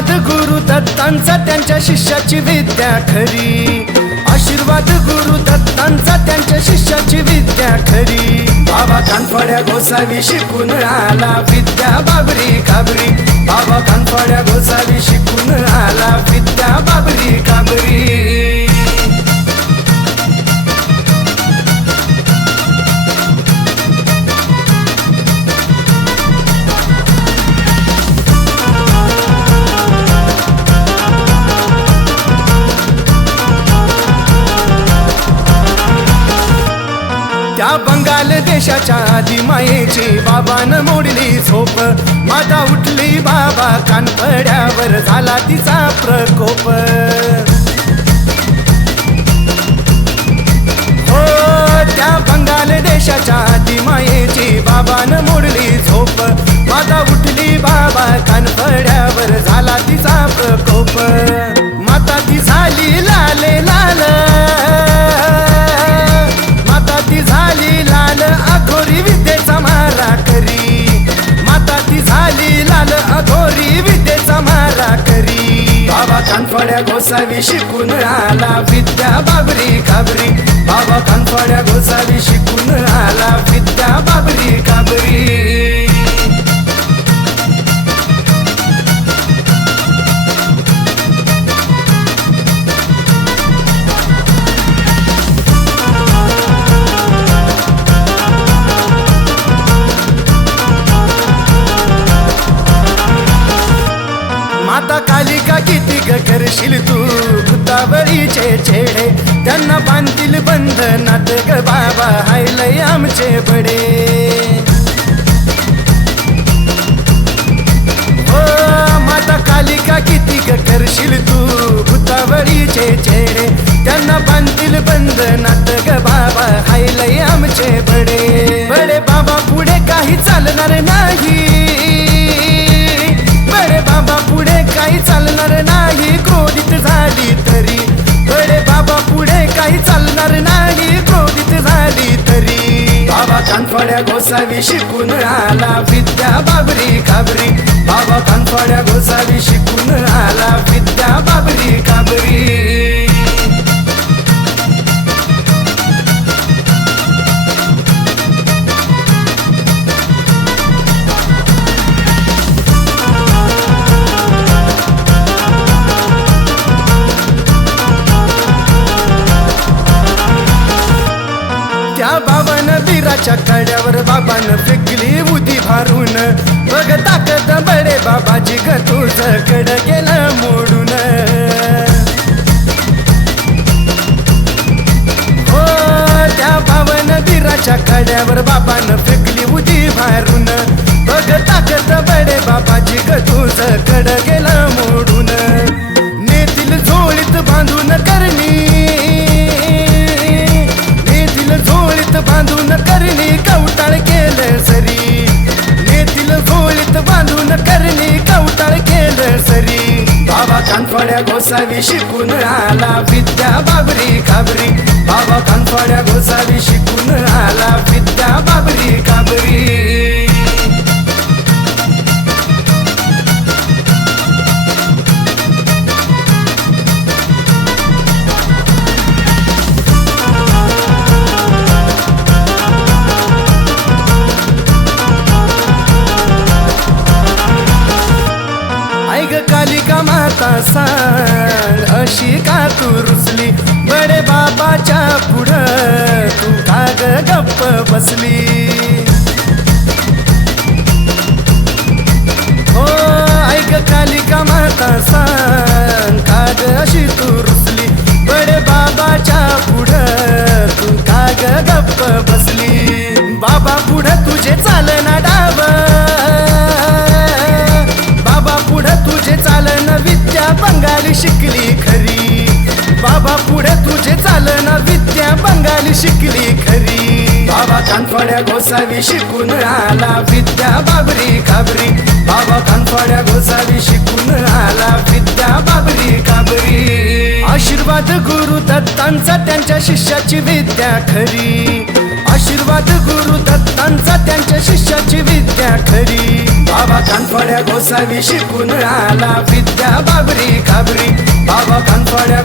दत्तांचा त्यांच्या शिष्याची विद्या खरी. आशीर्वाद गुरु दत्तांचा त्यांच्या शिष्याची विद्या खरी. बाबा कानफड्या गोसावी शिकून आला विद्या बाबरी काबरी बाबा कानफड्या गोसावी शिकून आला विद्या बाबरी काबरी देशाच्या आधी मायेची बाबानं मोडली झोप. माता उठली बाबा कानफड्यावर झाला तिचा प्रकोप. हो त्या बंगाल देशाच्या आधी मायेची बाबानं मोडली झोप. माता उठली बाबा कानफड्यावर झाला तिचा प्रकोप. माता ती झाली लालेला करी कानफड्या गोसावी शिकून आला विद्या बाबरी काबरी बाबा कानफड्या गोसावी शिकून आला विद्या बाबरी काबरी ग करशील तू भूतावरीचे छेडे. त्यांना बांधतील बंधनात ग बाबा हायलय आमचे बडे. हो माता कालिका किती ग करशील तू भूतावरीचे छेडे. त्यांना बांधतील बंधनात ग बाबा हायलय आमचे बडे. बडे बाबा पुढे काही चालणार नाही. बाबा कानफड्या गोसावी शिकून आला विद्या बाबरी काबरी बाबा कानफड्या गोसावी शिकून आला बिराच्या कड्यावर बाबान फेकली उदी भारून. बघ ताकद बडे बाबाजी ग तुझं कड गेलं मोडून. हो त्या भावन बिराच्या कड्यावर बाबान फेकली उदी भारून. बघ ताकद बडे बाबाजी बाबा कानफड्या गोसावी शिकून आला. विद्या बाबरी काबरी बाबा कानफड्या गोसावी शिकून आला. ऐक कालिका माता सांग अशी का तू रुसली? बडे बाबाच्या पुढं तू का गप्प बसली. बंगाली शिकली खरी. बाबा पुढे तुझे चालन विद्या बंगाली शिकली खरी. बाबा कानफड्या गोसावी शिकून आला विद्या बाबरी काबरी. बाबा कानफड्या गोसावी शिकून आला विद्या बाबरी काबरी. आशीर्वाद गुरु दत्तांचा त्यांच्या शिष्याची विद्या खरी. आशीर्वाद गुरु दत्तांचा त्यांच्या शिष्याची विद्या खरी. बाबा कानफड्या गोसावी शिकून आला विद्या बाबरी खाबरी बाबा कानफड्या